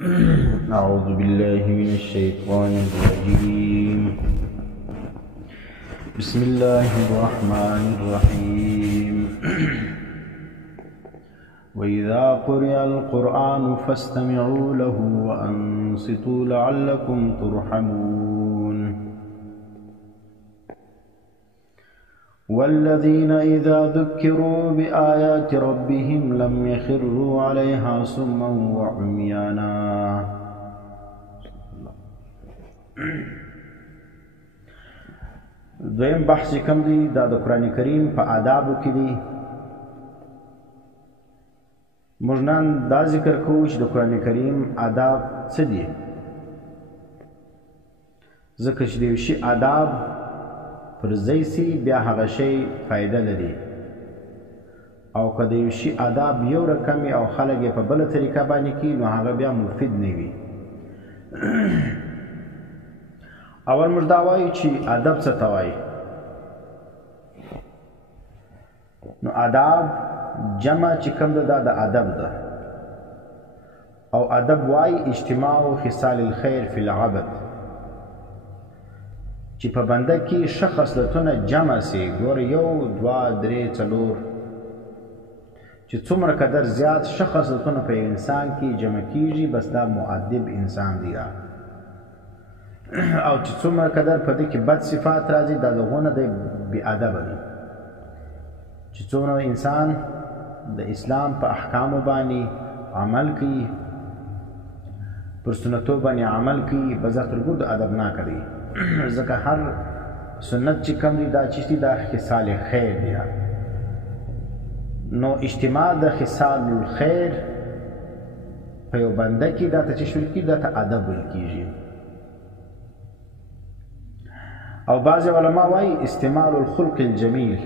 أعوذ بالله من الشيطان الرجيم. بسم الله الرحمن الرحيم. وإذا قرئ القرآن فاستمعوا له وأنصتوا لعلكم ترحمون. والذين إذا ذكروا بآيات ربهم لم يخروا عليها صما وعميانا. دویم بحث کم دی دا د قرآن کریم په آدابو کې دی. موږ نن دا ذکر کوو چې د قرآن کریم آداب څه دي، ځکه چې د یو شي آداب پر ځای سي بیا هغه شی فایده لري، او که د یو شي آداب یو رقم او خلک یې په بله طریقه باندې کوي نو هغه بیا مفید نه وي. اول موږ دا وایو چې ادب څه ته وایي. نو آداب جمع چې کوم ده دا د ادب ده، او ادب وایي اجتماع خصال الخیر فی العبد، چې په بنده کې ښه خصلتونه جمع سي. ګوره یو دوه درې څلور، چې څومره قدر زیات ښه خصلتونه په انسان کې جمع کیږي بس دا مؤدب انسان دی. او چې څومره قدر په دې کې بد صفات راځي دا دغونه دی بې ادبه دی. چې څومره انسان د اسلام په احکامو باندې عمل کوي، پر سنتو باندې عمل کوي، بزه ترګو د ادبناکه دی. ځکه هر سنت چې کوم دی دا چې دا خصال خیر دی. نو اجتماع د خصال الخیر په یو بنده کې دا ته چې شول کېږي دا ته ادب ویل کېږي. او بعض علما وایي استعمال الخلق الجمیل،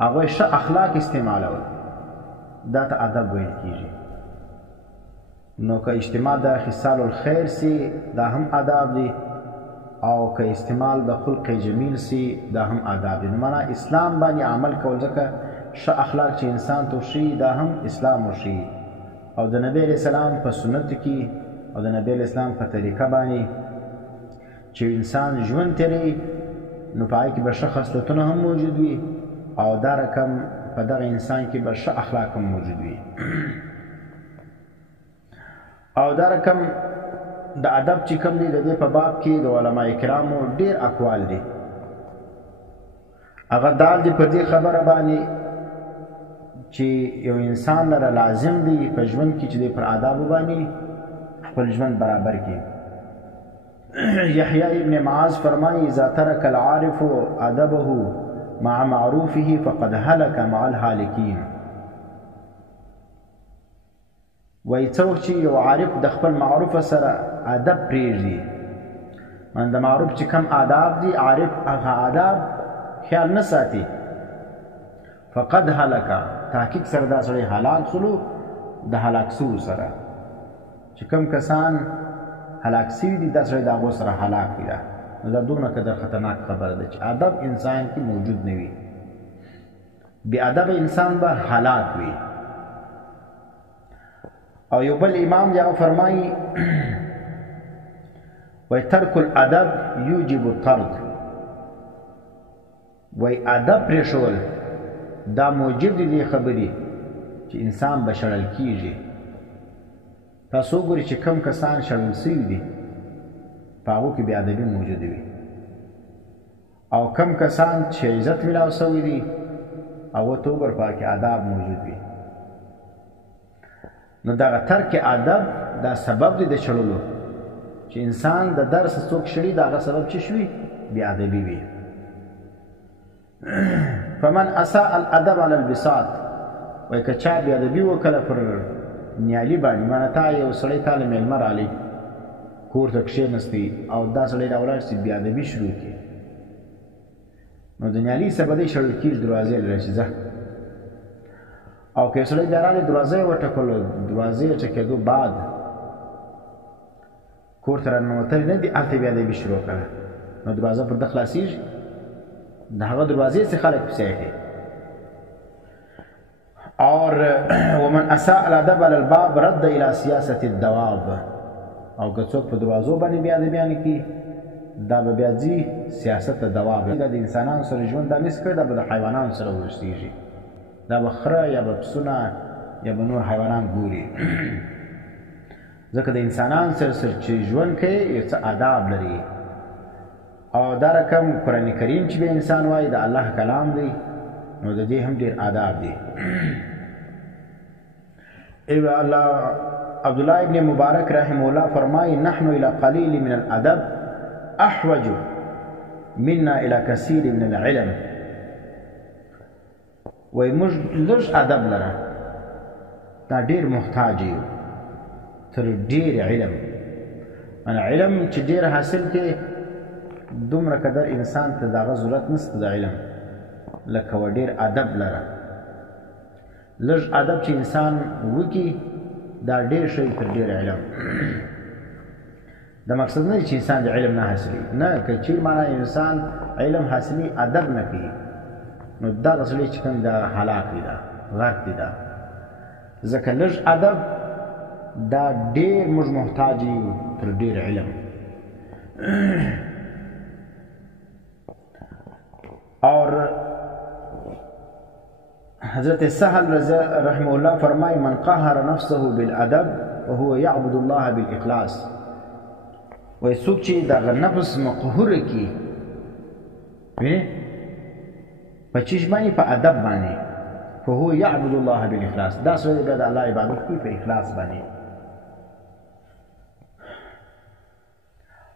هغوی ښه اخلاق استعمالول دا ته ادب ویل کېږي. نو که اجتماع د خصال الخیر سي دا هم آداب دی، او که استعمال د خلق جمیل سي دا هم آداب دی. نو معنا اسلام باندې عمل کول، ځکه ښه اخلاق چې انسان ته وښیي دا هم اسلام وښیي، او د نبی علیه السلام په سنت کې او د نبی علیه السلام په طریقه باندې چې انسان ژوند تیروي نو په هغې کې به ښه خصلتونه هم موجود وي، او دا رقم په دغه انسان کې به ښه اخلاق هم موجود وي. او دا رقم د ادب چې کوم دی د دې په باب کې د علماء کرامو ډېر اقوال دي. هغه دال دی په دې خبره باندې چې یو انسان لره لازم دی په ژوند کې چې دی پر آدابو باندې خپل ژوند برابر کړي. یحیی ابن معاذ فرمایي اذا ترک العارف ادبه مع معروفه فقد هلك مع الهالکین. وایي څوک چې یو عارف د خپل معروف سره ادب پرېږدي، من د معروف چې کم آداب دي عارف هغه آداب خیال نه ساتي، فقد هلک، تحقیق سره دا سړی هلاک سلو د هلاک سو سره. چې کم کسان هلاک سوي دي دا سړی د هغو سره هلاک وي. نو دا دومره قدر خطرناک خبره ده چې ادب انسان کې موجود نه وي، بې ادب انسان به هلاک وي. او یو بل امام دی هغه فرمایي وای ترک الادب یوجب الطرد، وای ادب پرېښول دا موجب دی دې خبرې چې انسان به شړل کېږي. تاسو وګورئ چې کم کسان شړل سوي دي په هغو کې بې ادبي موجوده وي، او کم کسان چې عزت میلاو سوي دي هغو ته وګوره په هغه کې آداب موجود وي. نو دغه ترک ادب دا سبب دی د شړلو، چې انسان د درس څوک شړي د هغه سبب چې شوي بې ادبي وي. فمن اساء الادب على البساط، وایي که چا بې ادبي وکړه پر نیالي باندې، معنی تا یو سړی تا له میلمه رالی کور ته کښېنستی او دا سړی راولاړ سي بې ادبي شروع کړي، نو د نیالي څخه به دی شړل کېږي دروازې لره چې ځه. او که یو سړی بیا رالی دروازه یې وټکلو، دروازې یې ټکېدو بعد کور ته راننوتلی نه دي، هلته بې ادبي شروع کړه، نو دروازه پر ده خلاصېږي، د هغه دروازې څخه خلک پسې اخلي. اور ومن اساء الادب على الباب رد الى سیاست الدواب، او که څوک په دروازو باندې بیا د بیان کی دا به بیا ځي سیاست د دواب، دا د انسانانو سره ژوند دا نس کړی، دا به د حیوانانو سره ورسېږي، دا به خره یا به پسونه یا به نور حیوانان ګوري. ځکه د انسانانو سره چې ژوند کوي یو څه آداب لري، او دا رقم قرآن کریم چې به انسان وایي د الله کلام دی، نو د دې هم ډېر آداب دي. عبدالله ابن مبارک رحمه الله فرمایي نحن الى قلیل من الادب احوج منا الى کثیر من العلم. وایي موږ لږ ادب لره دا ډېر محتاج یو تر ډېر علم. علم چې ډېر حاصل کړي دومره قدر انسان ته د هغه ضرورت نشته د علم، لکه و ډېر ادب لره. لږ ادب چې انسان وکړي دا ډېر شی تر ډېر علم. دا مقصد نه دی چې انسان د علم نه حاصلي، نه، که چېر معنا انسان علم حاصلي ادب نه کوي نو دغه سړی چې کوم دا هلاک دی، دا غرق دی. دا ځکه لږ ادب دا ډېر موږ محتاج یو تر ډېر علم. اور حضرت سهل رحمه الله فرمائے من قهر نفسه بالادب وهو يعبد الله بالاخلاص. وای څوک چې دغه نفس مقهور کی په چیش باندې په ادب باندې فهو يعبد الله بالاخلاص، دا سوی بیا د الله عبادت کوي په اخلاص باندې.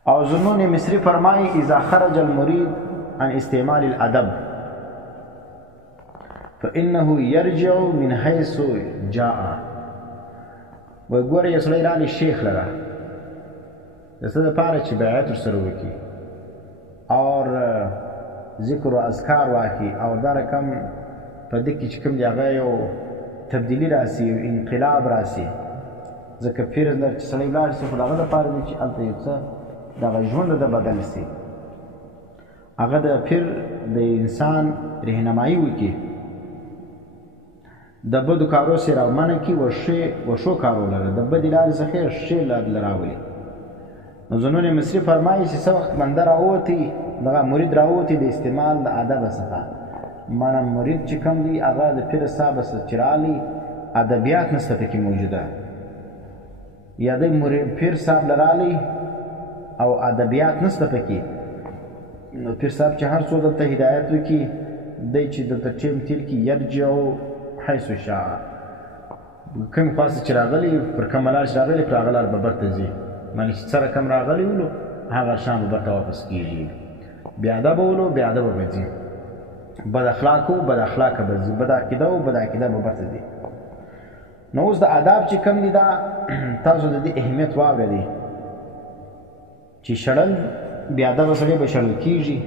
او ذنون مصری فرمایي اذا خرج المريد عن استعمال الادب فإنه يرجع من حيث جاء. وګوره یو سړی راغلی شیخ لره د څه دپاره چې بیعت ورسره وکړي او ذکر و اذکار واخلي، او دا رقم په دې کې چې کوم دی هغه یو تبدیلي راسي، یو انقلاب راسي. ځکه پیر چې سړی ولاړ شي خو د هغه دپاره دی چې هلته یو څه دغه ژوند د بدل شي، هغه د پیر د انسان رهنمایي وکړي، د بدو کارو سره راومنه کړي و ښو کارو لره، د بدې لارې څخه ښې لارې راولي. نو ذنون مصري فرمایي چې څه وخت بنده راووتی، دغه مرید راووتی د استعمال د ادب څخه، مانه مرید چې کوم دی هغه د پیر صاحب چې راغلی ادبیات نشته پکې موجوده، یا د پیر صاحب لرالی او ادبیات نشته پکې، نو پیر صاحب چې هر څو دلته هدایت وکړي دی چې دلته ټیم تیر کړي یرجعو حیث شاء، کوم خواست چې راغلی پر کومه لار چې راغلی پر هغه لار به برته ځي، معنې چې سره کم راغلی ولو هغه شان به برته واپس کېږي. بې ادبه ولو بې ادبه به ځي، بد اخلاق و بد اخلاقه به ځي، بد عقیده و بد عقیده به برته ځي. نو اوس د آداب چې کوم دي دا تاسو د دې اهمیت واورئ چې شړل بې ادبه سړی به شړل کېږي،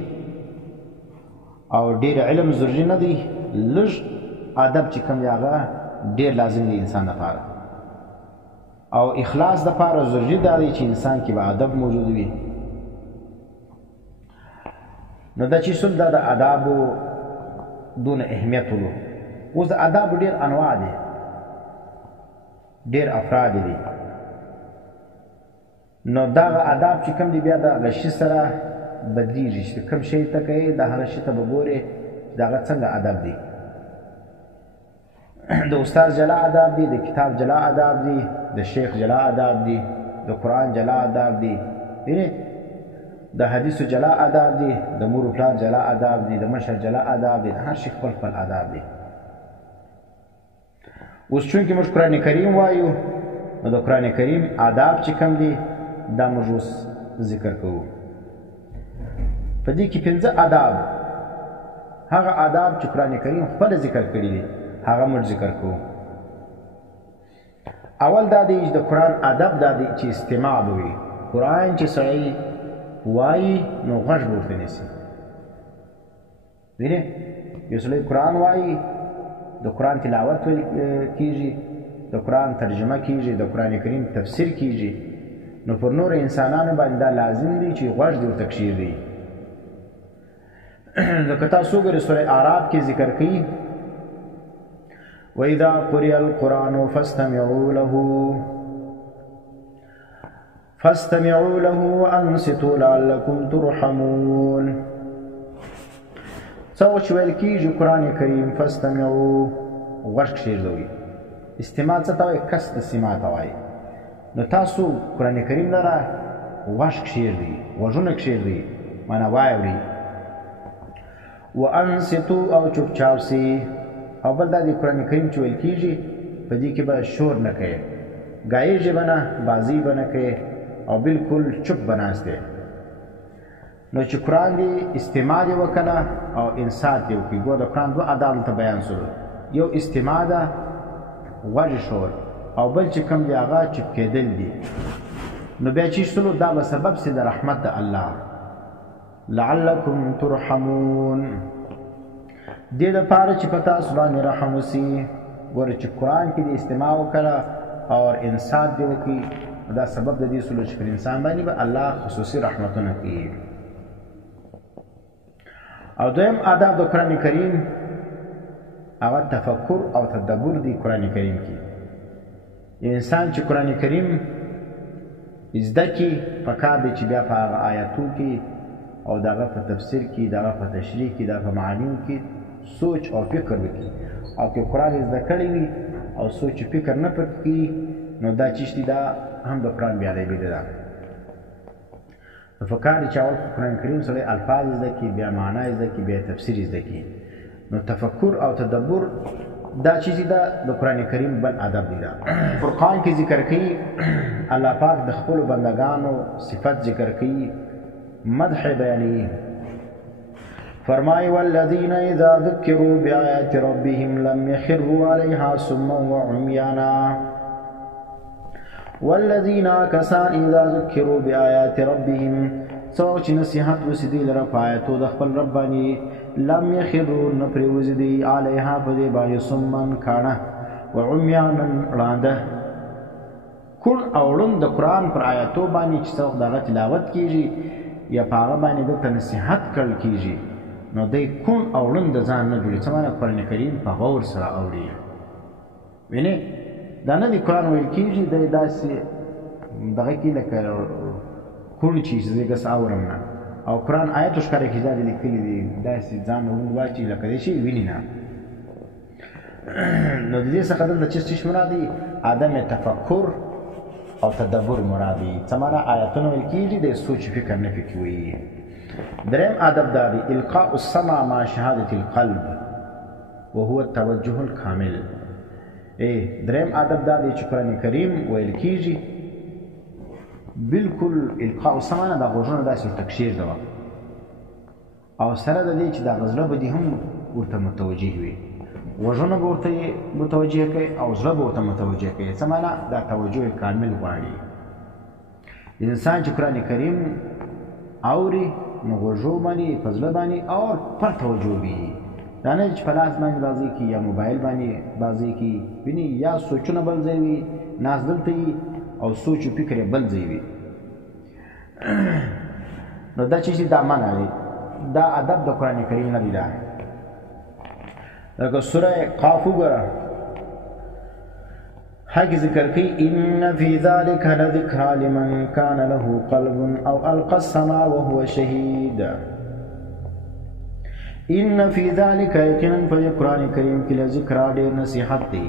او ډېر علم ضروري نه دی، لږ ادب چې کوم دی هغه ډېر لازم دی انسان لپاره. او اخلاص دپاره ضروري دا دی چې انسان کې به ادب موجود وي. نو دا چې څوک دا د آدابو دونه اهمیت ولو. اوس د آدابو ډېر انواع دي، ډېر افراد دي. نو دغه آداب چې کوم دي بیا د هغه شي سره بدلیږي، چې کوم شی ته کوي د هغه شي ته به ګورې د هغه څنګه ادب دی. د استاد جلا آداب دي، د کتاب جلا آداب دي، د شیخ جلا آداب دي، د قرآن جلا آداب دي، د حدیثو جلا آداب دي، د مور و پلار جلا آداب دي، د مشر جلا آداب دي، د هر شي خپل خپل آداب دي. اوس چونکې موږ قرآن کریم وایو نو د قرآن کریم آداب چې کوم دي دا موږ اوس ذکر کوو. په دې کې 5 آداب، هغه آداب چې قرآن کریم خپل ذکر کړي دي هغه موږ ذکر کوو. اول دا دی چې د قرآن ادب دا دی چې استماع به وي. قرآن چې سړی وایي نو غږ به ورته نیسي. وینې یو سړی قرآن وایي، د قرآن تلاوت کېږي، د قرآن ترجمه کېږي، د قرآن کریم تفسیر کېږي، نو پر نور انسانانو باندې دا لازم دی چې غوږ دې ورته کښېږدي. لکه تاسو وګورئ سورې اعراف کې ذکر کوي وإذا قرئ القرآن فاستمعوا له وأنصتوا لعلكم ترحمون. څه ویل کېږي قرآن کریم فاستمعوا غوږ کښېږدوئ. استماع څه ته وایي؟ کس د سماع ته وایي. نو تاسو قرآن کریم لره غوږ کښېږدئ، غوږونه کښېږدئ، معنا واورئ. وانصتوا او چوپچاپ سئ. او بل دا د قرآن کریم چې ویل کېږي په دې کې به شور نه کوې، ګایېږې به نه، بازي به نه کوې او بالکل چپ به ناست دی. نو چې قرآن دی استماع دې وکړه او انصات دې وکړي. ګوره د قرآن دوه آداب دلته بیان شول، یو استماع ده غوږ شول، او بل چې کوم دی هغه چپ کېدل دي. نو بیا چې شلو دا به سبب سي د رحمت د الله. لعلکم ترحمون، دې دپاره چې په تاسو باندې رحم وسي. ګوره چې قرآن کې د استماع وکړه او انصات دې وکړي، دا سبب د دې سلو چې پر انسان باندې به الله خصوصي رحمتونه کوي. او دویم آداب د قرآن کریم هغه تفکر او تدبر دی. قرآن کریم کې انسان چې قرآن کریم زده کړي پکار دی چې بیا په هغه آیاتو کې او د هغه په تفسیر کې، د هغه په تشریح کې، د هغه په معانیو کې سوچ او فکر وکړي. او که قرآن زده کړی وي او سوچ او فکر نه پکې، نو دا چیز دی دا هم د قرآن بېادبي ده. نو پکار دی چې اول قرآن کریم سره الفاظ زده کړي، بیا معنا زده کړي، بیا تفسیر زده کړي. نو تفکر او تدبر دا چیز دی د قرآن کریم بل ادب دی. فرقان کې ذکر کوي الله پاک د خپل بندگانو صفت ذکر کوي، مدح بیانوي. فرمای والذین اذا ذکروا بآیات ربهم لم یخروا علیها صما وعمیانا. والذین کسان اذا ذکروا بآیات ربهم څوک چې نصیحت وسي دوی لره په آیاتو د خپل رب باندې لم یخروا نه پرېوځي دوی علیها په دې باندې صما کاڼه وعمیانا ړانده. کوڼ او ړوند د قرآن پر آیاتو باندې چې څوک د هغه تلاوت کېږي یا په هغه باندې دلته نصیحت کړل کېږي، نو دی کوڼ او ړوند د ځان نه جوړي. څه معنی؟ قرآن کریم په غور سره اوري. وینې دا نه دی قرآن ویل کېږي دی داسې دغه کې لکه کوڼ چې زه ګس اورم نه، او قرآن آیاتو ښکاره کښې دا دې لیکلي دي داسې ځان ړوند واچي لکه دې شي ویني نه. نو د دې څخه دلته چې مراد دی عدم تفکر او تدبر مراد دی. څه معنی؟ آیاتونه ویل کېږي د سوچ فکر نه پکې وي. دریم ادب دا دی القاء السمع مع شهادة القلب وهو التوجه الكامل. دریم ادب دا دی چې قرآن کریم ویل کېږي بالکل القاء السمع نه دا غوږونه داسې ورته کښېږدوه، او سره د دې چې دا زړه به دې هم ورته متوجه وي. غوږونه به ورته متوجه کوي او زړه به ورته متوجه کوي. څه معنی؟ دا توجه کامل غواړي. انسان چې قرآن کریم اوري نو غوږو باندې په زړه باندې اور پر توجه وي. دا نه چې په لاس باندې بازي کوي یا موبایل باندې بازي کوي، ویني یا سوچونه بل ځای وي، ناست دلته وي او سوچ و فکر یې بل ځای وي. نو دا چیز دا منع دی، دا ادب د قرآن کریم نه دی. دا لکه سوره قاف وګوره، حق ذکر کوي ان فی ذلک لذکرى لمن کان له قلب او القى السمع وهو شهید. ان فی ذلک یقینا په قرآن کریم کې لذکرى ډېر نصیحت دی.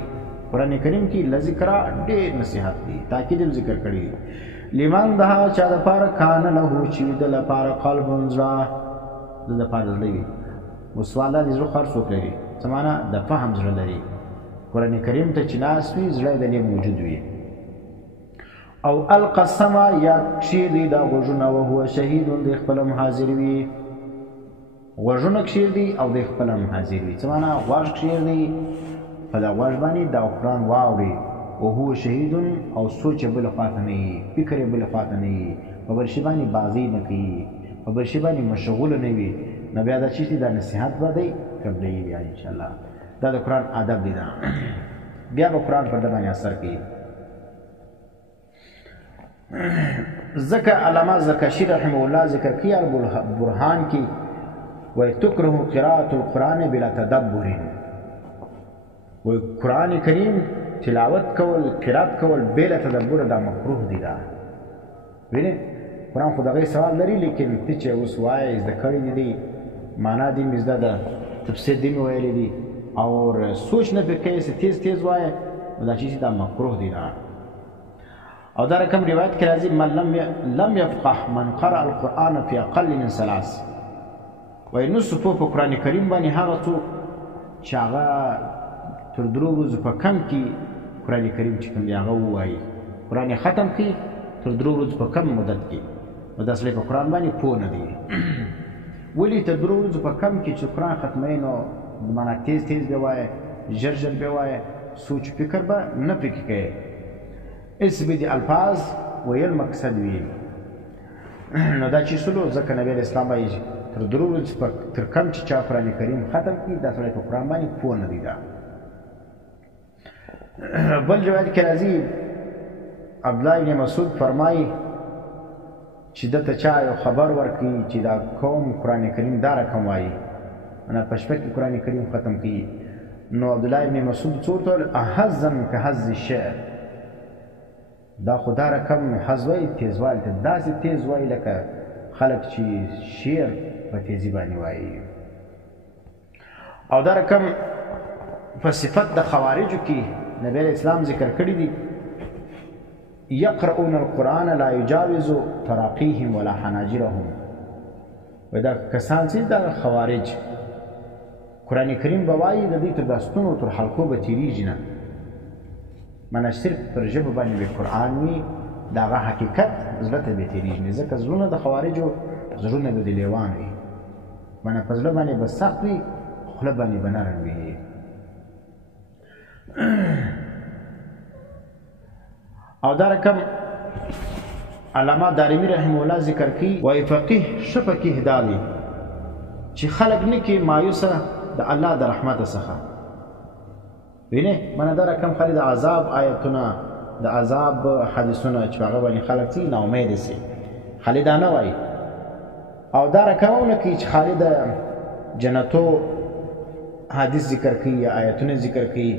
قرآن کریم کې لذکرى ډېر نصیحت دی، تاکید ذکر کړی لمن دها چا د پاره کان له چې د لپاره قلب زړه د لپاره لري. وسواله د زړه خر څوک لري؟ څه معنی؟ د فهم زړه لري. قرآن کریم ته چې ناست وي زړه د دې موجود وي. او القى السمع یا کښېږدي دا غوږونه وهو شهید د خپل هم حاضر وي. غوږونه کښېږدي او د خپل هم حاضر وي. څه معنی؟ غوږ کښېږدي په دا غوږ باندې دا قرآن واوري، وهو شهید او سوچ یې بله خواته نه وي، فکر یې بله خواته نه وي، په بل شي باندې بازۍ نه کوي، په بل شي باندې مشغوله نه وي. نو بیا دا چیز دی دا نصیحت به دی قبلوي بیا انشاءالله. دا د قرآن ادب دی. دا بیا به قرآن پر ده باندې اثر کوي. ځکه علامه زرکشي رحمه الله ذکر کوي البرهان کې وایي تکره قراءة القرآن بلا تدبر. وایي قرآن کریم تلاوت کول قرات کول بې له تدبره دا مکروه دي دا وینې قرآن خو د هغې ثواب لري لیکن ته چې اوس وایې زده کړي دي دی معنا دې مې زده ده تفسیر دې مې ویلی دي او سوچ نه پرې کوې چې تیز تیز وایې نو دا چیز دا مکروه دي دا او دا رقم روایت کې راځي من لم يفقه من قرأ القرآن في اقل من 3 وایي نص پوه په قرآن کریم باندې هغه څوک چې هغه تر 3 ورځو په کم کې قرآن کریم چې کوم دی هغه ووایي قرآن ختم کړي تر 3 ورځو په کم مدت کې نو دا سړی په قرآن باندې پوه نه دی ولې تر 3 ورځو په کم کې چې قرآن ختموي نو معنا تیز تیز به وایي ژر ژر به وایي سوچ فکر به نه پکې کوي اس به دي الفاظ ویل مقصد وي نو دا چې سلو ځکه نبی اسلام وایي تر 3 ورځې تر کم چې چا قرآن کریم ختم کړي دا سړی په قرآن باندې پوه نه دی دا بل روایت کې راځي عبدالله بن مسعود فرمایي چې دته چا یو خبر ورکړي چې دا قوم قرآن کریم دا رقم وایي انا په شپه کې قرآن کریم ختم کړي نو عبدالله بن مسعود څه ورته ویل احزن کحز الشعر دا خو دا رقم حز وایي تیزوالي ته داسې تیز وایي لکه خلک چې شعر په تیزي باندې وایي او دا رقم په صفت د خوارجو کې نبی اسلام ذکر کړی دي یقرؤون القرآن لا یجاوز تراقیهم ولا حناجرهم و دا کسان چې دا خوارج قرآن کریم به وایي د دوی تر دستونو تر حلقو به تېرېږي نه منه صرف پر ژبه باندې به قرآن وي د هغه حقیقت زړه ته به تېرېږي نه ځکه زړونه د خوارجو زړونه به د لیوان وي منه په زړه باندې به سخت وي خوله باندې به نرم وي او دا رقم علامه دارمی رحمه الله ذکر کی وای فقيه شفقه هدالي چې خلق نه کې مایوسه د الله د رحمت څخه وینه من دا رقم خالد عذاب آیتونه د عذاب حدیثونه چې هغه باندې خلق سي نا امید سي خالدانه وای او دا رقمونه کې چې خالد جنتو حدیث ذکر کی یا آیتونه ذکر کی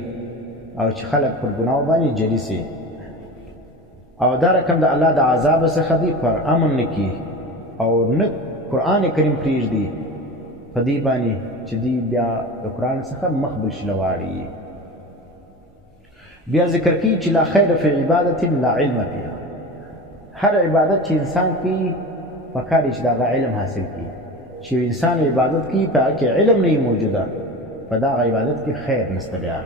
او چې خلق پر ګناه باندې جری سي او دا رقم د الله د عذاب څخه دی پر امن نکی او نه قرآن کریم پریږدي په دې باندې چې دی بیا د قرآن څخه مخ بشلواړي بیا ذکر کی چې لا خیر فی عبادت لا علم فيها هر عبادت چې انسان کوي پکاري چې دا علم حاصل کړي چې انسان عبادت کوي په کې علم نه موجوده په دا عبادت کې خیر نشته بیا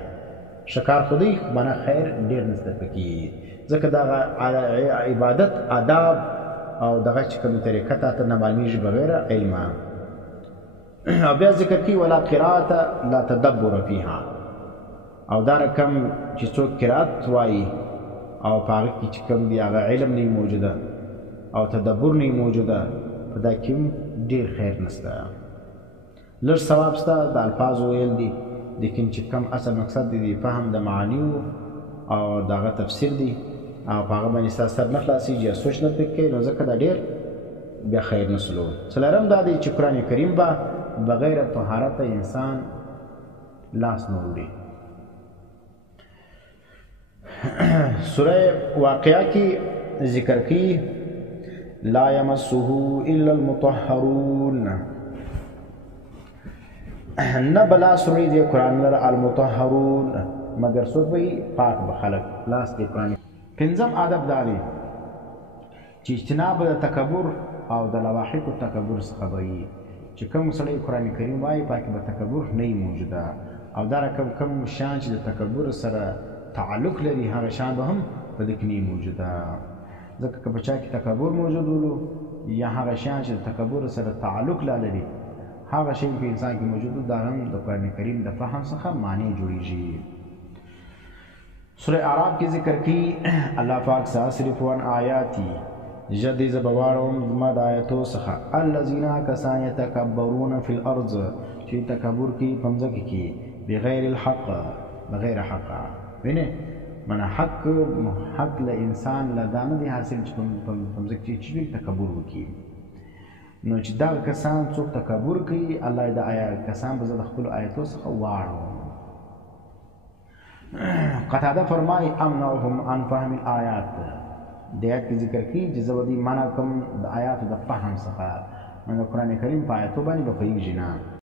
شکار خودی معنا خیر ډیر نشته پکې ځکه دا عبادت آداب او دغه چې کومه طریقه ته نه معلومیږي بغیر علم او بیا ذکر کی ولا قرات لا تدبر فيها او دا رقم چې څوک قرات وایي او په هغه کې چې کوم دی هغه علم نه موجوده او تدبر نه موجوده په دا کې ډیر خیر نشته لږ ثواب شته د الفاظ ویل دي لیکن چې کوم اصل مقصد دی فهم د معانی او دغه تفسیر دی او په هغه باندې سر نه خلاصېږي یا سوچ نه پکې نو ځکه دا ډېر بیا خیر نسلو څلورم دا دی چې قرآن کریم به بغیر طهارت انسان لاس نه وړي سوره واقعه کې ذکر کی لا یمسه الا المطهرون نه بلا سوره دی قرآن لره المطهرون مگر څوک به پاک به خلق لاس دی قرآن پنځم ادب دا دی چې اجتناب د تکبر او د لواحق التکبر څخه وي چې کوم سړی قرآن کریم وایي پاکي به تکبر نه موجوده او دا رقم کوم شان چې د تکبر سره تعلق لري هغه شان به هم په دې کې نه موجوده ځکه که په چا کې تکبر موجود ولو یا هغه شان چې د تکبر سره تعلق لري هغه شی په انسان کې موجود دا هم د قرآن کریم د فهم څخه معنی جوړیږي سورہ اعراف کی ذکر کی اللہ پاک ساصرف عن آیاتی جدی زبوارهم مد آیتو سخا الذین کسان یتکبرون فی الارض چی تکبر کی پمزک کی بغیر الحق بغیر حق وینه من حق لانسان لدانه دی حاصل چی پمزک چی تکبر وکی نو چې دا کسان څوک تکبر کوي الله دا آیا کسان به د خپل آیتو څخه واړو قتاده فرمای امنعهم عن فهم الآیات د آیات کې ذکر کړي چې زه به دوی منع کړم د آیاتو د فهم څخه نو د قرآن کریم په آیاتو باندې به پوهېږي نه